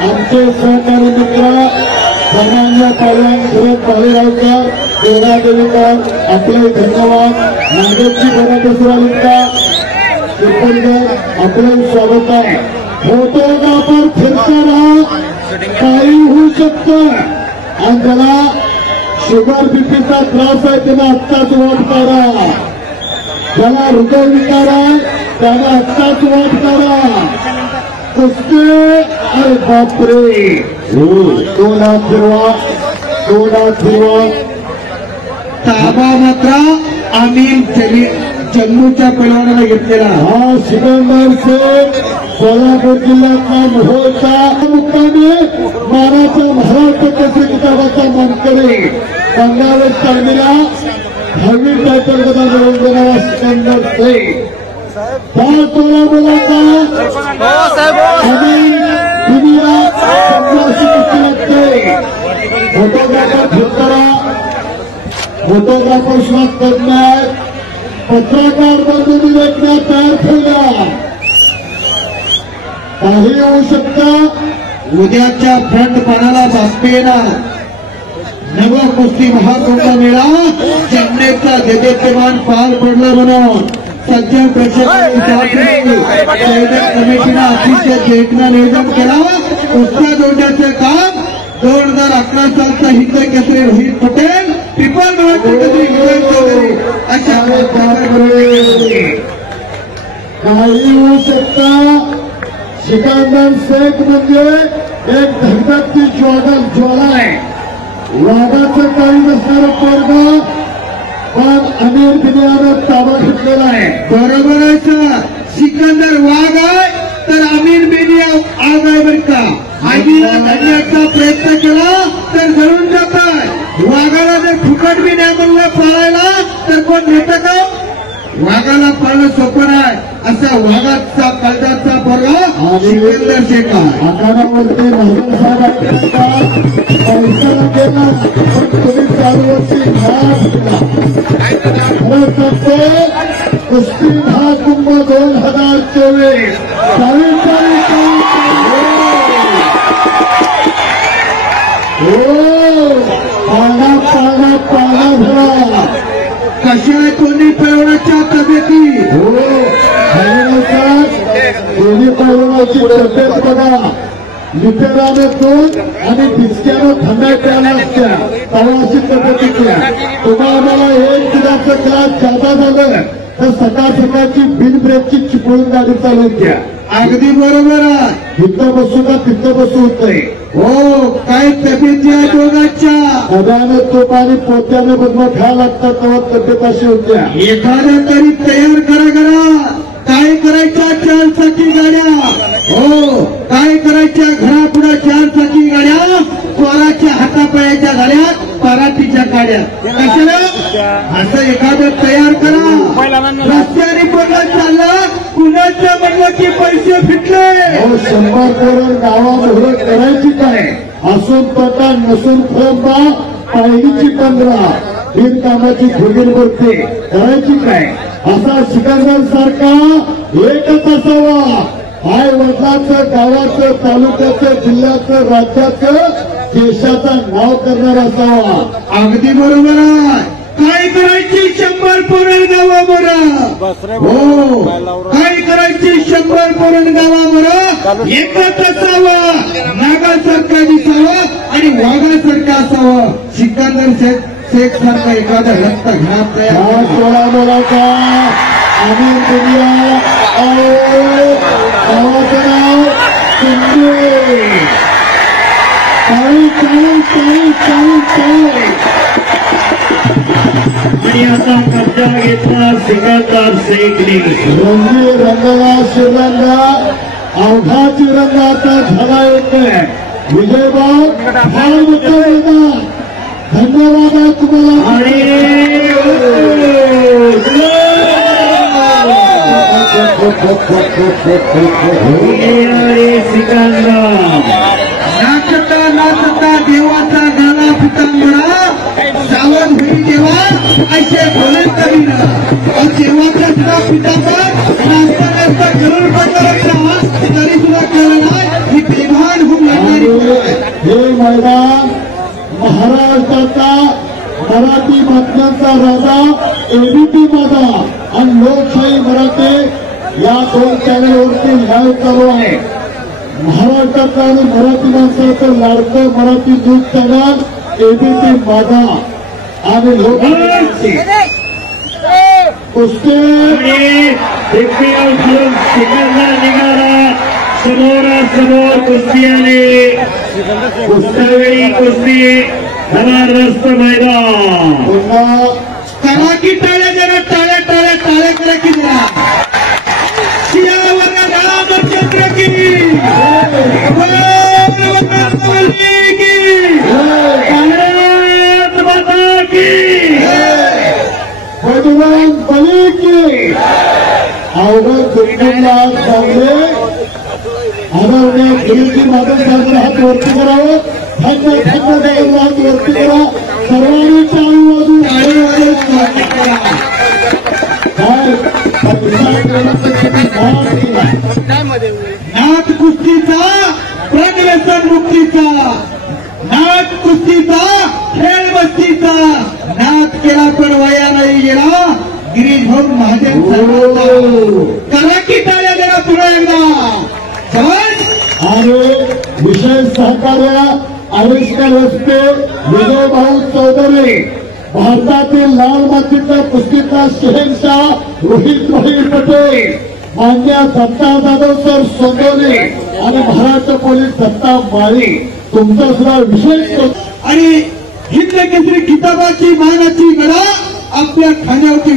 आमचे सहकारी मित्र धनंजय पालवान सुरेश पालेगावकर देवरा देवीकर आपले धन्यवाद नागेशजी बरोबर आपले स्वागत आहे। फोटोग्राफर फिरताना काही होऊ शकतं आणि ज्याला शुगर बीपीचा त्रास आहे त्याला आत्ताच वाट काढा, ज्याला हृदयविकार आहे त्याला आत्ताच वाट काढा। कुस्ती अरे बापरे दोना फिरवा ताबा मात्र आम्ही जम्मूच्या पैलवानाला घेतलेला हा सिकंदर शेख सोलापूर जिल्ह्यातला मोहोळचा मुक्कामी मानाचा महाराष्ट्र केसरी किताबाचा मानकरी 15 तारखेला 10वी टायटल गदा मिळवून देणारा सिकंदर शेख 5 तोला मुलांचा दुनिया 1500 कुस्ती लागते। फोटोग्राफर फिरताना फोटोग्राफर शॉट करण्यात पत्रकार बंधूंनी देखण्यात तयार ठेवला। काही होऊ शकतं उद्याच्या फ्रंट पानाला बातमीला नवा कुस्ती महाकुंभ मेळा चेन्नईचा देदीप्यमान पार पडला म्हणून सज्जन प्रेक्षकांनी कमिटीनं अतिशय देखणं नियोजन केला। कुस्त्या जोडण्याचे काम 2011 सालचा हिंद केसरी रोहित पटेल पिपल केसरी अशा काही होऊ शकतं। सिकंदर शेख म्हणजे एक धगधगती ज्वाला आहे, वाघाचं काही नसणारं पोरग पण अमीर दुनियानं ताबा घेतलेला आहे। बरोबर आहे सर, सिकंदर वाघ आहे तर अमीर बेनिया आग आहे बरं का। आगीला धरण्याचा प्रयत्न केला तर जळून जात आहे। वाघाला जर फुकट बी नाही म्हणलं पळायला तर कोण नेतं का? वाघाला पळणं सोपं आहे असा वाघाचा कळदाचा पोरगा सिकंदर शेख आहे। आकारावरती महाजन साहेब पैसा गेला पण तुम्ही चालू वर्षी खरं सांगतो कुस्ती महाकुंभ 2024 पाळणा भरा कशा आहे दोन्ही पैलवानाच्या तब्येती? दोन्ही पैलवानाची तब्येत बघा, लिपेराने 2 आणि डिस्क्यानं थंडा प्यायला असत्या तेव्हा अशी तब्येतीच्या। तुम्हाला आम्हाला 1 दिनाचं क्लास जादा झालं तर सकाळ सकाळची बिन ब्रेकची चिपळून गाडी चालवून घ्या। अगदी बरोबर आहे, तिथं बसू का तिथं बसू होतंय। हो काय तब्येती आहे दोघांच्या? सगळ्यानं तोप आणि पोत्यानं बदला खायला लागतात तेव्हा तब्येत अशी होत्या। एखाद्या तरी तयार करा काय करायच्या 4 चाकी गाड्या, हो काय करायच्या घरापुढे 4 चाकी गाड्या, स्वराच्या हातापायाच्या गाड्या, पराठीच्या गाड्या, कशाला असं एखादं तयार करा। रस्त्याने बघत चालला कुणाच्या म्हणलं की पैसे फिटले। 100 करोड गावामध्ये करायची काय? असून पटा नसून फरंबा पाहिलीची 15 बिनकामाची फुगीरवरती करायची काय? असा सिकंदर सारखा एकच असावा, आई वडिलांचं गावाचं तालुक्याचं जिल्ह्याचं राज्याचं देशाचं नाव करणार असावा। अगदी बरोबर आहे, काय करायची 100 पोरण गावावर, हो काय करायची 100 पोरण गावावर एकच असावं, नागासारखा दिसावं आणि वाघासारखा असावं। सिकंदर शेख सारखा एखादा रक्त घरात सोळा मुलाचा अमीर दुनिया गावाचं नाव आणि आता कब्जा घेतला सिकंदर शेखने। रंगाला श्रीरंगा अवघा तिरंगा आता झाला एक विजयबाग धन्यवाद आहे तुम्हाला। आणि सिकंदर नाचता नाचता देवाचा गाला पितांबरा ऐसे बोले कभी ना और जेव्हा सुद्धा पितापत नाचता गरुड पडला तरी सुद्धा कळलं नाही ही बेभान होऊन लागणारी हे मैदान महाराष्ट्राचा मराठी बातम्यांचा राजा एबीपी माझा आणि लोकशाही मराठी या 2 चॅनलवरती लाईव्ह चालू आहे. महाराष्ट्राचं आणि मराठी माणसाचं लाडकं मराठी न्यूज चॅनल एबीपी माझा आणि लोकशाही कुस्ती निघाला समोरासमोर कुस्ती आली. कुस्त्यावेळी कुस्ती जबरदस्त मैदान. पुन्हा करा की टाळ्या जरा टाळ्या टाळ्या टाळ्या करा की जरा सियावर रामचंद्र की भारत माता की बजरंग बली की अवघड दुर्गमला चांगले आदरणीय गिरीजी माधव साहेब हात वरती करावं. थंड थंड हात वरती करा. सर्वांनी टाळी वाजून नाथ कुस्तीचा प्रगव्यसन मुक्तीचा नाथ कुस्तीचा खेळ बस्तीचा नाथ केला पण वया नाही गेला गिरीश भाऊ महाजन साहेबांचा. करा की टाळ्या जरा पुन्हा एकदा समज आणि विशेष सहकार्य आविष्कार रस्ते विजय भाऊ चौधरी भारतातील लाल मातीचा कुस्तीचा शहेनशाह रोहित भाई पटेल मान्य दत्ता जाधव सर सोंदोले आणि महाराष्ट्र पोलीस दत्ता माळी तुमचा सुद्धा विशेष आणि हिंद केसरी किताबाची मानाची गडा आपल्या खांद्यावरती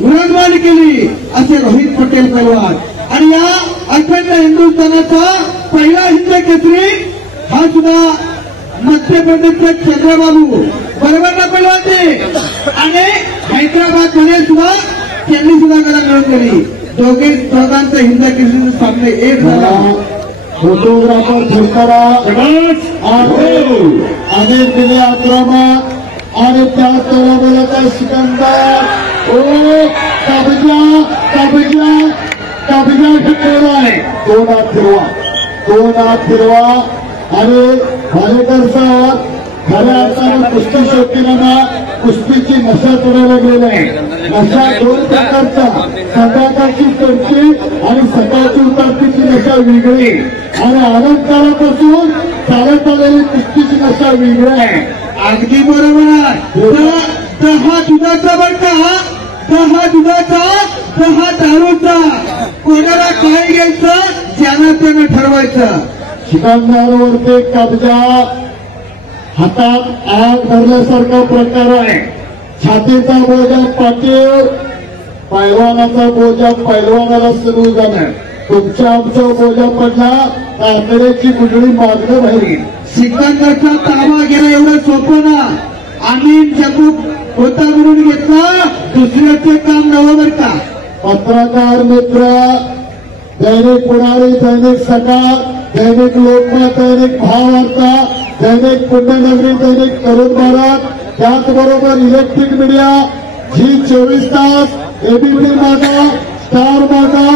विराजमान केली असे रोहित पटेल पैलवान. आणि या अखंड हिंदुस्थानाचा पहिला हिंद केसरी हा सुद्धा मध्य प्रदेशचे चंद्रबाबू बरोबर ना पैलवान ते आणि हैदराबाद मध्ये सुद्धा त्यांनी सुद्धा गडा मिळवून गेली. दोघांचं हिंद केसरीचे सामने एक झाला. फोटोग्राफर फिरताना अनेक दिले आक्रमक आणि त्या तोलाबलाचा सिकंदर कब्जा कब्जा कब्जा ठेवला आहे. 2 हात फिरवा आणि भालेकर साहेब खऱ्या अर्थानं कुस्ती शौकीनांना कुस्तीची नशा करायला गेले आहे. नशा 2 प्रकारचा संध्याकाळची चढची आणि सकाळची उतरतीची नशा वेगळी आणि अलंकारापासून चालत आलेली कुस्तीची नशा वेगळी आहे. अगदी बरोबर आहे. 10 दुधाचा बर का 10 दुधाचा 10 दारूचा कोणाला काय घ्यायचं ज्यानं त्यानं ठरवायचं. शिकंदरवरती कब्जा हातात आग भरल्यासारखा प्रकार आहे. छातीचा बोजा पाठीवर पैलवानाचा बोजा पैलवानाला सुरू झालाय. तुमच्या आमचा बोजा पडला तातडीची गुंडळी मागणं बाहेर. सिकंदरचा ताबा घेणं एवढं सोपं ना. आम्ही जगू होता म्हणून घेतला दुसऱ्याचे काम नवं बर का. पत्रकार मित्र दैनिक पुढारी दैनिक सकाळ दैनिक लोकमत दैनिक भावार्ता दैनिक पुण्यनगरी दैनिक तरुण भारत त्याचबरोबर इलेक्ट्रिक मीडिया G24 तास एबीपी माझा स्टार माझा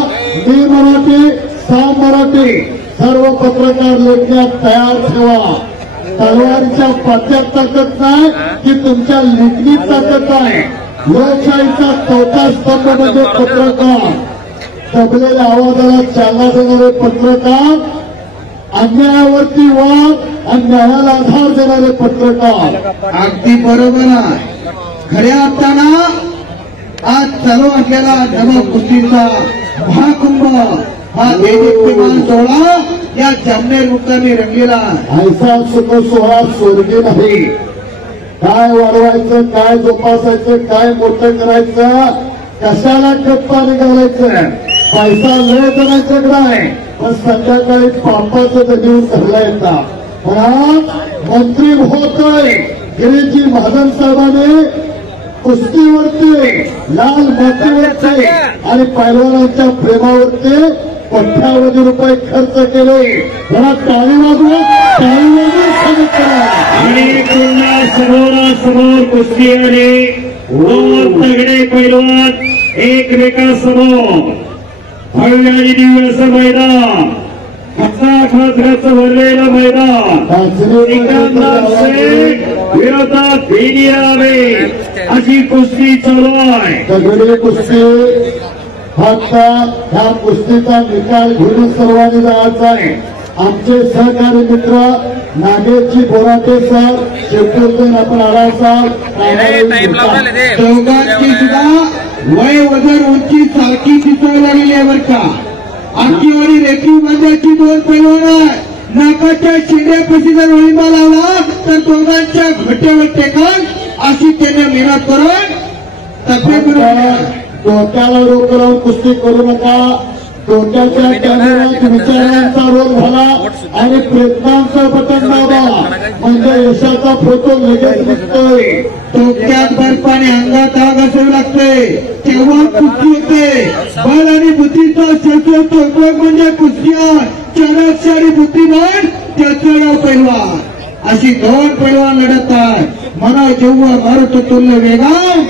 मी मराठी साम मराठी सर्व पत्रकार लेखण्यात तयार ठेवा. तलवारीच्या पाठ्यात ताकद नाही की तुमच्या लेखणीत ताकद आहे. लोकशाहीचा 4था स्तंभ म्हणजे पत्रकार. दबलेल्या आवाजाला चालना देणारे पत्रकार अन्यायावरती वाद आणि न्यायाला आधार देणारे पत्रकार. अगदी बरोबर आहे. खऱ्या अर्थानं आज चालू असलेला नवा कुस्तीचा महाकुंभ हा देदीप्यमान सोहळा या जामनेर मुक्कामी रंगलेला. ऐसा सुख सोहळा स्वर्गी नाही. काय वाढवायचं काय जोपासायचं काय मोठं करायचं कशाला कप्पा निघालायचं. पैसा लय जणांच्याकडे आहे पण संध्याकाळी पापाचं दगड धरला येतात. पण आज मंत्री होतोय गिरीजी महाजन साहेबांनी कुस्तीवरती लाल मातीवरती आणि पैलवानांच्या प्रेमावरती कोट्यावधी रुपये खर्च केले. जरा टाळी वाजवा टाळी वाजवून सांगितलं. आणि पुन्हा समोरासमोर कुस्ती आली. दोन तगडे पैलवान एकमेकांसमोर भव्य आणि दिव्य असं मैदान, खचाखच भरलेलं मैदान, सिकंदर शेख विरोधात भेनिया आवे अशी कुस्ती चालू आहे. तगडी कुस्ती. फक्त ह्या कुस्तीचा निकाल घेऊन सर्वांनी जायचा आहे. आमचे सहकारी मित्र नागेशजी बोराटे सर, शेट्टी आपण आला दोघांची सुद्धा वय वजन उंची सारखी दिसायला लागली आहे बरं का. आखीवारी रेखीव बांधाची दोन पैलवान आहे. नाकाच्या शिंद्यापाशी जर वळिंबा लावला तर दोघांच्या घोट्यावर टेकल अशी त्याने मेहनत करून तब्येत डोक्याला रोख लावून कुस्ती करू नका. डोक्याच्या कॅमेऱ्यात विचारांचा रोल झाला आणि प्रयत्नांचं बटन दाबा म्हणजे यशाचा फोटो लगेच निघतोय. डोक्यात बर्फ आणि अंगात आग असावी लागते तेव्हा कुस्ती होते. बल आणि बुद्धीचा सर्वोत्तम उपयोग म्हणजे कुस्ती आहे. चरस आणि बुद्धिमान त्याचं नाव पैलवान. अशी दोन पैलवान लढत आहे. मना जेव्हा मारुत तुल्य वेगाव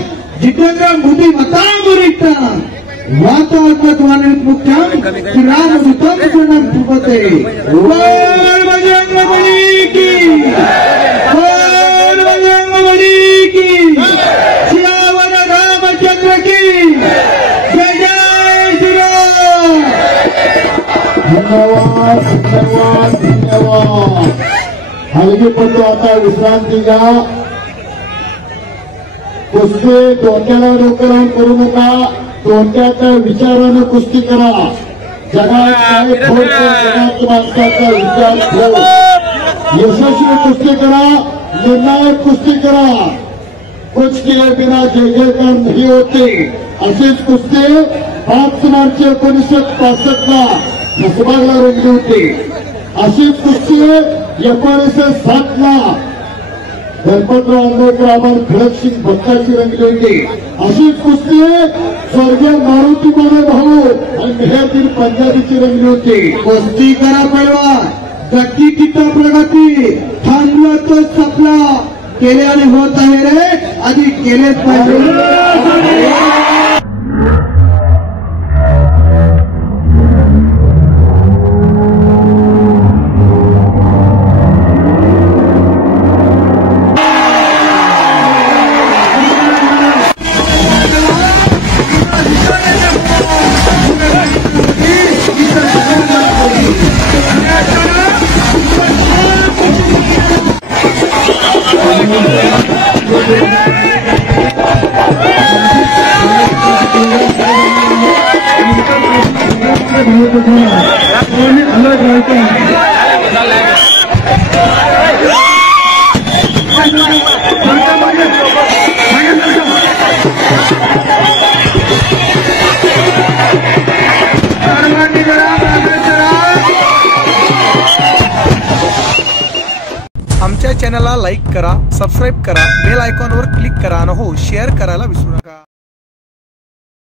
जितेंद्र बुद्धिमत्ता गुरिता वातावरणात मुख्यम रामदूतम गुणम फुकते. बजरंगबली की सियावर रामचंद्र की जय जय श्रीराम. धन्यवाद धन्यवाद धन्यवाद. हलगीपट्टू आता विश्रांती घ्या. कुस्ती डोक्याला डोकं लावून करू नका. डोक्याच्या विचारानं कुस्ती करा. जगात काय ठेवतो जगात माणसाचा विचार ठेव. यशस्वी कुस्ती करा. निर्णायक कुस्ती करा. कुछ किए बिना जय जयकार नाही होते. अशीच कुस्ती 5 मार्च 1965 कसबागला रंगली होती. अशीच कुस्ती 1907 गणपतराव आंबेडकर आम्हाला खडकसिंग भक्ताची रंगली होती. अशीच कुस्ती स्वर्गीय मारुती माने भाऊ आणि मेहरदीन पंजाबीची रंगली होती. कुस्ती करा पैलवान. गती तिथं प्रगती. थांबलं तो सपला. केल्याने होत आहे रे. आधी केलेच पाहिजे. आमच्या चॅनलला लाईक करा, सबस्क्राईब करा, बेल आयकॉनवर क्लिक करा आणि हो शेअर करायला विसरू नका.